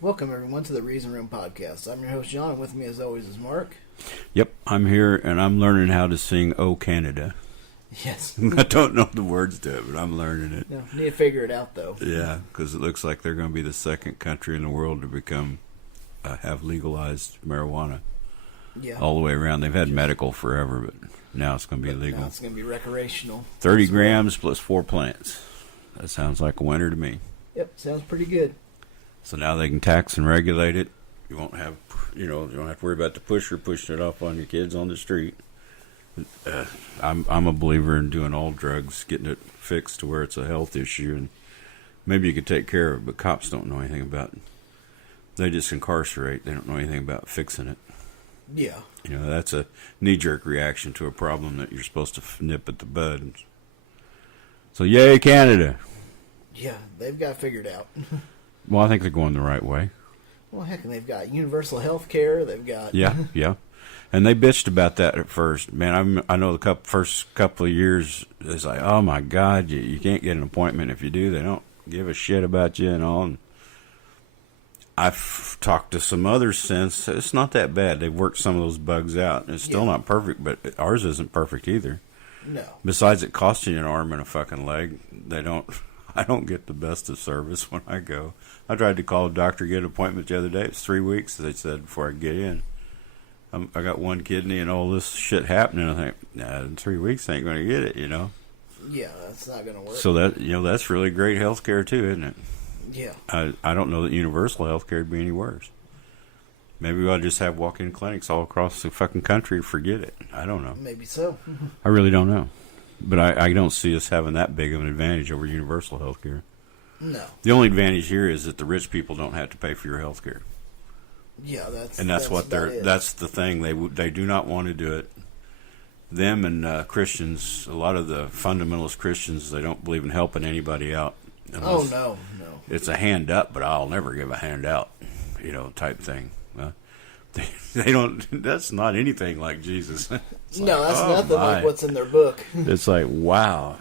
Welcome, everyone, to the Reason Room Podcast. I'm your host, John, and with me, as always, is Mark. Yep, I'm here, and I'm learning how to sing "Oh Canada." Yes. I don't know the words to it, but I'm learning it. No, need to figure it out, though. Yeah, because it looks like they're going to be the second country in the world to become have legalized marijuana Yeah. all the way around. They've had medical forever, but now it's going to be legal. Now it's going to be recreational. 30 grams plus 4 plants. That sounds like a winner to me. Yep, sounds pretty good. So now they can tax and regulate it. You won't have, you don't have to worry about the pusher pushing it off on your kids on the street. I'm a believer in doing all drugs, getting it fixed to where it's a health issue, and maybe you could take care of it, but cops don't know anything about it. They just incarcerate. They don't know anything about fixing it. Yeah. That's a knee-jerk reaction to a problem that you're supposed to nip at the bud. So, yay, Canada. Yeah, they've got it figured out. Well, I think they're going the right way. Well, heck, and they've got universal health care. They've got... Yeah. And they bitched about that at first. Man, I know the first couple of years, it's like, oh, my God, you can't get an appointment. If you do, they don't give a shit about you and all. And I've talked to some others since. It's not that bad. They've worked some of those bugs out. It's still not perfect, but ours isn't perfect either. No. Besides it costing you an arm and a fucking leg, I don't get the best of service when I go. I tried to call a doctor, get an appointment the other day. It's 3 weeks, they said, before I get in. I got one kidney and all this shit happening. I think, in 3 weeks I ain't going to get it, Yeah, that's not going to work. So that's really great health care too, isn't it? Yeah. I don't know that universal health care would be any worse. Maybe we ought to just have walk-in clinics all across the fucking country. Forget it. I don't know. Maybe so. I really don't know. But I don't see us having that big of an advantage over universal health care. No. The only advantage here is that the rich people don't have to pay for your health care. Yeah, that's what that's the thing. They do not want to do it. Them and Christians, a lot of the fundamentalist Christians, they don't believe in helping anybody out. Oh, no. It's a hand up, but I'll never give a hand out, type thing. They don't. That's not anything like Jesus. No, that's nothing like what's in their book. It's like, wow,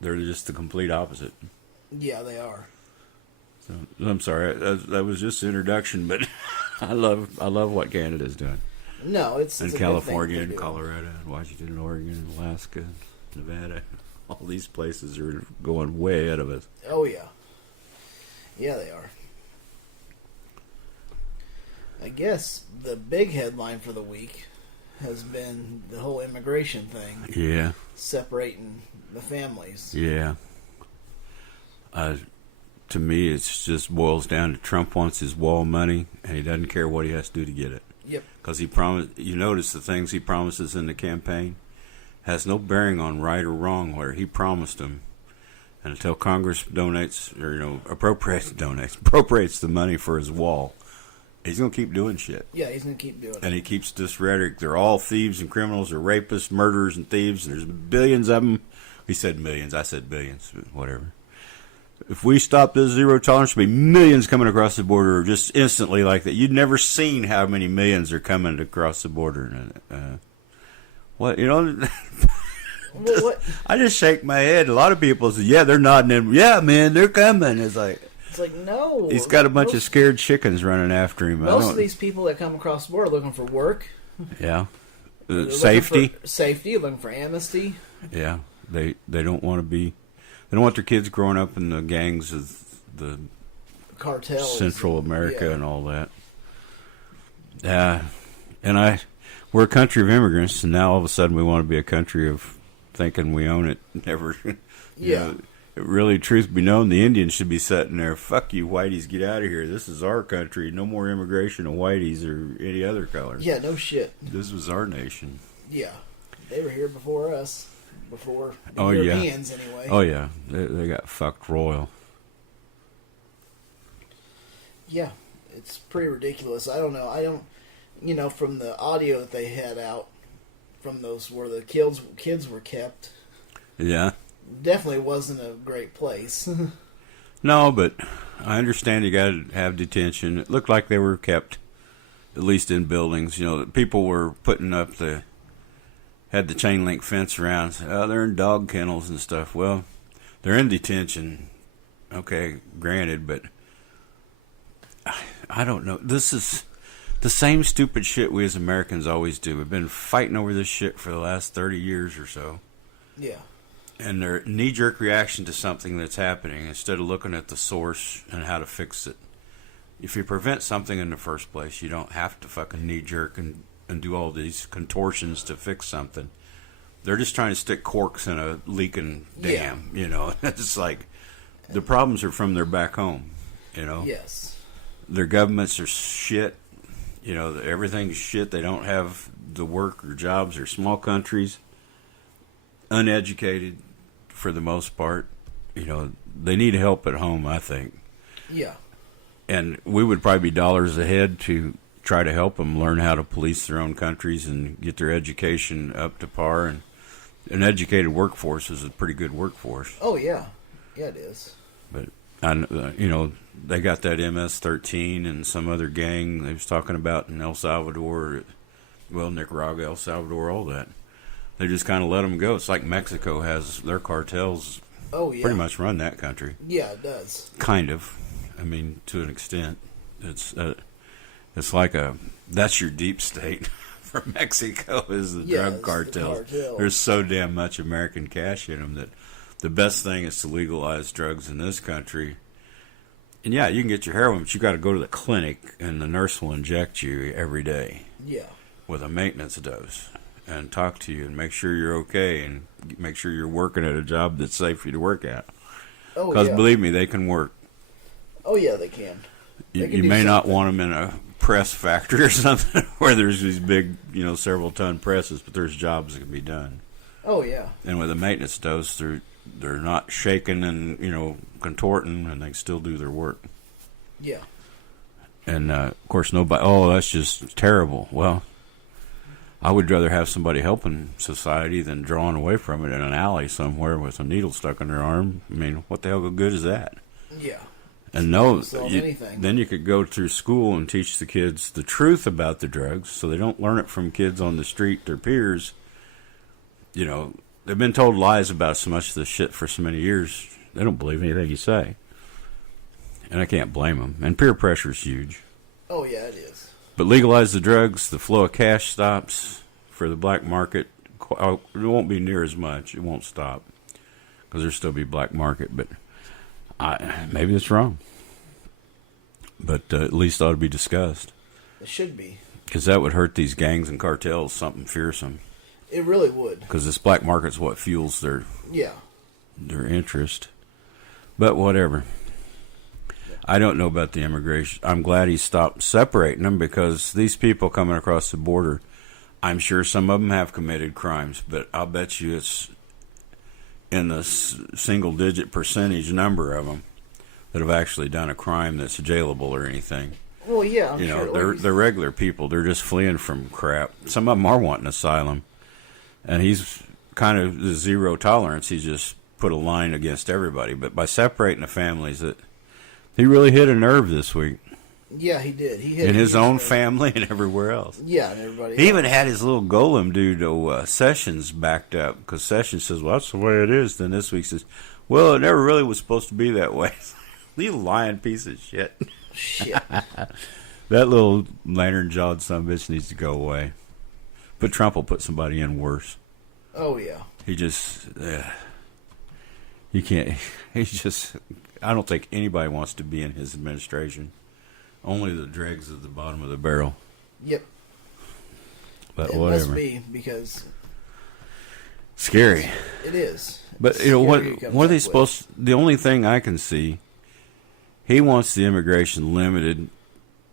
they're just the complete opposite. Yeah, they are. So, I'm sorry, that was just the introduction, but I love what Canada's doing. No, it's and California and Colorado and Washington and Oregon and Alaska, Nevada, all these places are going way ahead of us. Oh yeah, they are. I guess the big headline for the week has been the whole immigration thing. Yeah. Separating the families. Yeah. To me, it just boils down to Trump wants his wall money, and he doesn't care what he has to do to get it. Yep. Because he promised. You notice the things he promises in the campaign has no bearing on right or wrong. Where he promised them, and until Congress donates or appropriates the money for his wall, he's gonna keep doing shit. Yeah, he's gonna keep doing it. And he keeps this rhetoric: they're all thieves and criminals, or rapists, murderers, and thieves, and there's billions of them. He said millions. I said billions. Whatever. If we stop this zero tolerance, there'll be millions coming across the border just instantly like that. You'd never seen how many millions are coming across the border. What? What? I just shake my head. A lot of people say, yeah, they're nodding in. Yeah, man, they're coming. It's like no. He's got a bunch of scared chickens running after him. Most of these people that come across the border are looking for work. Yeah. Safety. Looking for amnesty. Yeah. They don't want to be... They don't want their kids growing up in the gangs of the cartels, Central America and all that. We're a country of immigrants, and now all of a sudden we want to be a country of thinking we own it. Never. Really, truth be known, the Indians should be sitting there. Fuck you, whiteys, get out of here. This is our country. No more immigration of whiteys or any other color. Yeah, no shit. This was our nation. Yeah, they were here before us. Before the Europeans, anyway. Oh, yeah. They got fucked royal. Yeah, it's pretty ridiculous. I don't know. From the audio that they had out from those where the kids were kept. Yeah. Definitely wasn't a great place. No, but I understand you got to have detention. It looked like they were kept, at least in buildings. People were putting up had the chain link fence around. They're in dog kennels and stuff. Well, they're in detention. Okay, granted, but I don't know. This is the same stupid shit we as Americans always do. We've been fighting over this shit for the last 30 years or so. Yeah. And their knee-jerk reaction to something that's happening instead of looking at the source and how to fix it. If you prevent something in the first place, you don't have to fucking knee-jerk and do all these contortions to fix something. They're just trying to stick corks in a leaking dam, you know. It's like the problems are from their back home, you know. Yes. Their governments are shit. You know, everything's shit. They don't have the work or jobs. They're small countries, uneducated for the most part. You know, they need help at home, I think. Yeah. And we would probably be dollars ahead to try to help them learn how to police their own countries and get their education up to par. And an educated workforce is a pretty good workforce. Oh, yeah. Yeah, it is. But, you know, they got that MS-13 and some other gang they was talking about in El Salvador, well, Nicaragua, El Salvador, all that. They just kind of let them go. It's like Mexico has their cartels. Oh, yeah. Pretty much run that country. Yeah, it does. Kind of. I mean, to an extent. It's like that's your deep state for Mexico is the drug cartels. There's so damn much American cash in them that the best thing is to legalize drugs in this country. And yeah, you can get your heroin, but you got to go to the clinic and the nurse will inject you every day. Yeah. With a maintenance dose and talk to you and make sure you're okay and make sure you're working at a job that's safe for you to work at. Oh, Because yeah. believe me, they can work. Oh, yeah, they can. You may not want them in a press factory or something where there's these big, you know, several ton presses, but there's jobs that can be done. Oh, yeah. And with a maintenance dose, they're not shaking and, you know, contorting, and they still do their work. Yeah. And, of course, nobody, oh, that's just terrible. Well, I would rather have somebody helping society than drawing away from it in an alley somewhere with a needle stuck in their arm. I mean, what the hell good is that? Yeah. And no, anything. then you could go through school and teach the kids the truth about the drugs so they don't learn it from kids on the street, their peers. You know, they've been told lies about so much of this shit for so many years, they don't believe anything you say. And I can't blame them. And peer pressure is huge. Oh, yeah, it is. But legalize the drugs, the flow of cash stops for the black market. It won't be near as much. It won't stop because there'll still be black market. But maybe it's wrong. But at least it ought to be discussed. It should be. Because that would hurt these gangs and cartels something fearsome. It really would. Because this black market's what fuels their interest. But whatever. I don't know about the immigration. I'm glad he stopped separating them because these people coming across the border, I'm sure some of them have committed crimes, but I'll bet you it's in the single-digit percentage number of them that have actually done a crime that's jailable or anything. Well, yeah, I'm you know, sure. they're regular people. They're just fleeing from crap. Some of them are wanting asylum, and he's kind of the zero tolerance. He just put a line against everybody. But by separating the families, he really hit a nerve this week. Yeah, he did. He hit in his own family and everywhere else. Yeah, and everybody. He even had his little golem dude, Sessions, backed up because Sessions says, "Well, that's the way it is." Then this week says, "Well, it never really was supposed to be that way." You lying piece of shit. Shit. That little lantern-jawed son of a bitch needs to go away. But Trump will put somebody in worse. Oh, yeah. He just... you can't... He's just... I don't think anybody wants to be in his administration. Only the dregs at the bottom of the barrel. Yep. But it whatever. Must be because... Scary. It is. But, you know, what are they supposed... The only thing I can see... He wants the immigration limited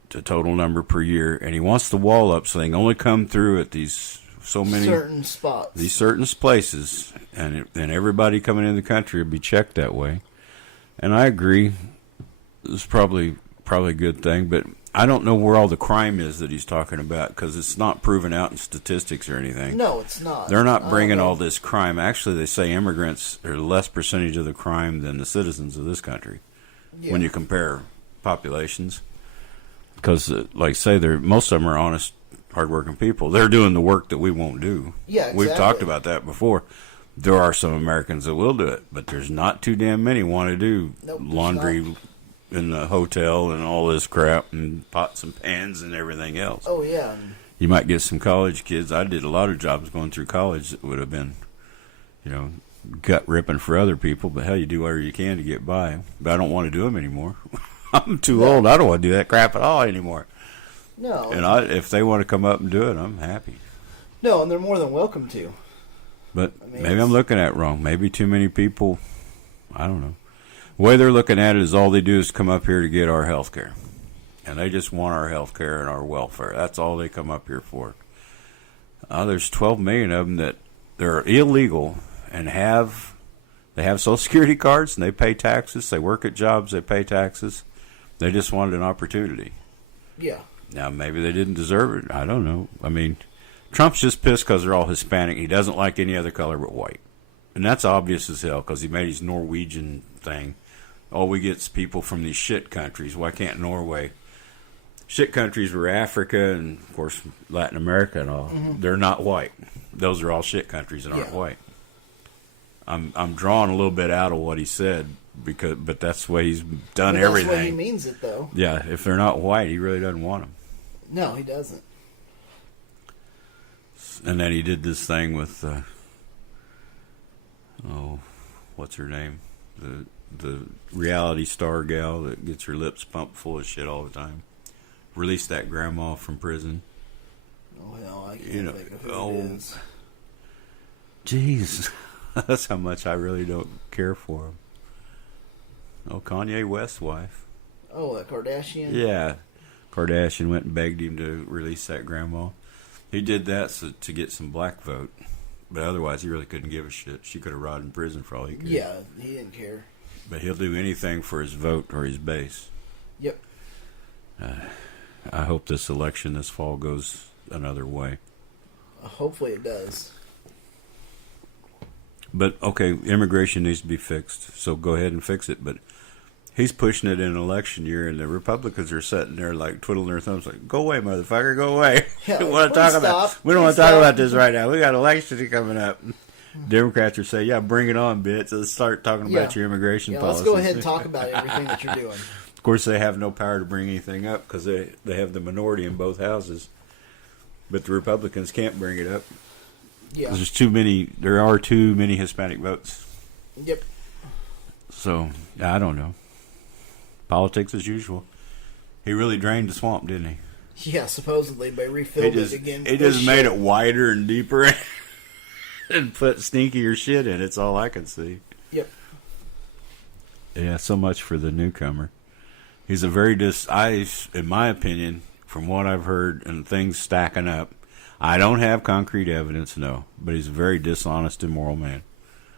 to total number per year, and he wants the wall up so they can only come through at these so many certain spots, these certain places, and everybody coming in the country will be checked that way. And I agree, it's probably a good thing, but I don't know where all the crime is that he's talking about because it's not proven out in statistics or anything. No, it's not. They're not bringing all this crime. Actually, they say immigrants are less percentage of the crime than the citizens of this country. Yeah. When you compare populations, because like say most of them are honest, hardworking people. They're doing the work that we won't do. Yeah, exactly. We've talked about that before. There are some Americans that will do it, but there's not too damn many want to do laundry, in the hotel and all this crap and pots and pans and everything else. Oh yeah. And You might get some college kids. I did a lot of jobs going through college that would have been, gut ripping for other people. But hell, you do whatever you can to get by. But I don't want to do them anymore. I'm too old. I don't want to do that crap at all anymore. no. And if they want to come up and do it, I'm happy. No, and they're more than welcome to. But I mean, maybe I'm looking at it wrong. Maybe too many people, I don't know. The way they're looking at it is all they do is come up here to get our health care. And they just want our health care and our welfare. That's all they come up here for. There's 12 million of them that they're illegal and they have Social Security cards and they pay taxes. They work at jobs, they pay taxes. They just wanted an opportunity. Yeah. Now, maybe they didn't deserve it. I don't know. I mean, Trump's just pissed because they're all Hispanic. He doesn't like any other color but white. And that's obvious as hell because he made his Norwegian thing. All we get is people from these shit countries. Why can't Norway? Shit countries were Africa and, of course, Latin America and all. Mm-hmm. They're not white. Those are all shit countries that aren't white. I'm drawing a little bit out of what he said, but that's the way he's done everything. That's the way he means it, though. Yeah, if they're not white, he really doesn't want them. No, he doesn't. And then he did this thing with, what's her name? The reality star gal that gets her lips pumped full of shit all the time. Released that grandma from prison. Oh, hell, I can't think of who it is. Jeez. That's how much I really don't care for him. Oh, Kanye West's wife. Oh, a Kardashian? Yeah. Kardashian went and begged him to release that grandma. He did that to get some black vote. But otherwise, he really couldn't give a shit. She could have rotted in prison for all he cared. Yeah, he didn't care. But he'll do anything for his vote or his base. Yep. I hope this election this fall goes another way. Hopefully it does. But, okay, immigration needs to be fixed, so go ahead and fix it. But he's pushing it in an election year, and the Republicans are sitting there like twiddling their thumbs like, go away, motherfucker, go away. Yeah, We don't want to talk about this right now. We got elections coming up. Democrats are saying, yeah, bring it on, bitch. Let's start talking about your immigration policies. Let's go ahead and talk about everything that you're doing. Of course, they have no power to bring anything up because they have the minority in both houses. But the Republicans can't bring it up. Yeah. There are too many Hispanic votes. Yep. So, I don't know. Politics as usual. He really drained the swamp, didn't he? Yeah, supposedly, but refilled it again. He just made it wider and deeper and put stinkier shit in. It's all I can see. Yep. Yeah, so much for the newcomer. He's a very in my opinion, from what I've heard and things stacking up, I don't have concrete evidence, no, but he's a very dishonest, immoral man.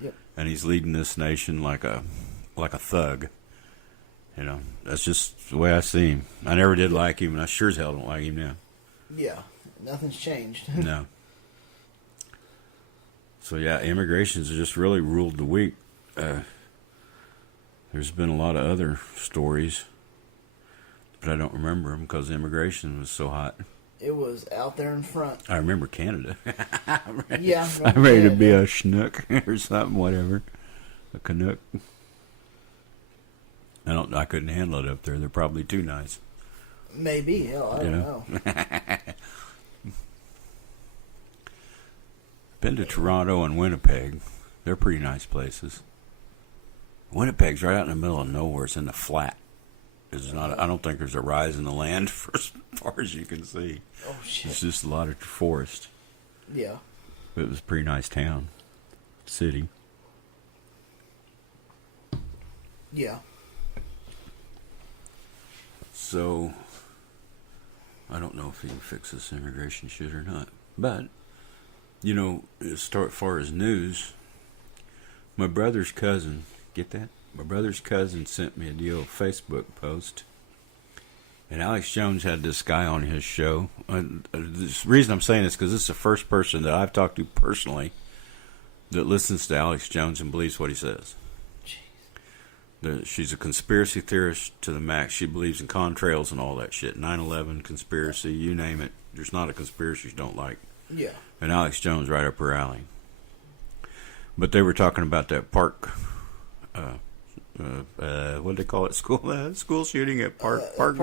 Yep. And he's leading this nation like a thug. That's just the way I see him. I never did like him, and I sure as hell don't like him now. Yeah, nothing's changed. No. So, yeah, immigration's just really ruled the week. There's been a lot of other stories, but I don't remember them because immigration was so hot. It was out there in front. I remember Canada. I'm ready to be a schnook or something, whatever. A Canuck. I couldn't handle it up there. They're probably too nice. Maybe. Hell, I don't know. Been to Toronto and Winnipeg. They're pretty nice places. Winnipeg's right out in the middle of nowhere. It's in the flat. I don't think there's a rise in the land for as far as you can see. Oh, shit. It's just a lot of forest. Yeah. It was a pretty nice town. City. Yeah. So, I don't know if he can fix this immigration shit or not. But, as far as news, my brother's cousin, get that? My brother's cousin sent me a Facebook post. And Alex Jones had this guy on his show. The reason I'm saying this is because this is the first person that I've talked to personally that listens to Alex Jones and believes what he says. She's a conspiracy theorist to the max. She believes in contrails and all that shit. 9/11, conspiracy, you name it. There's not a conspiracy she don't like. Yeah. And Alex Jones right up her alley. But they were talking about that park what do they call it? School shooting at Parkview. Park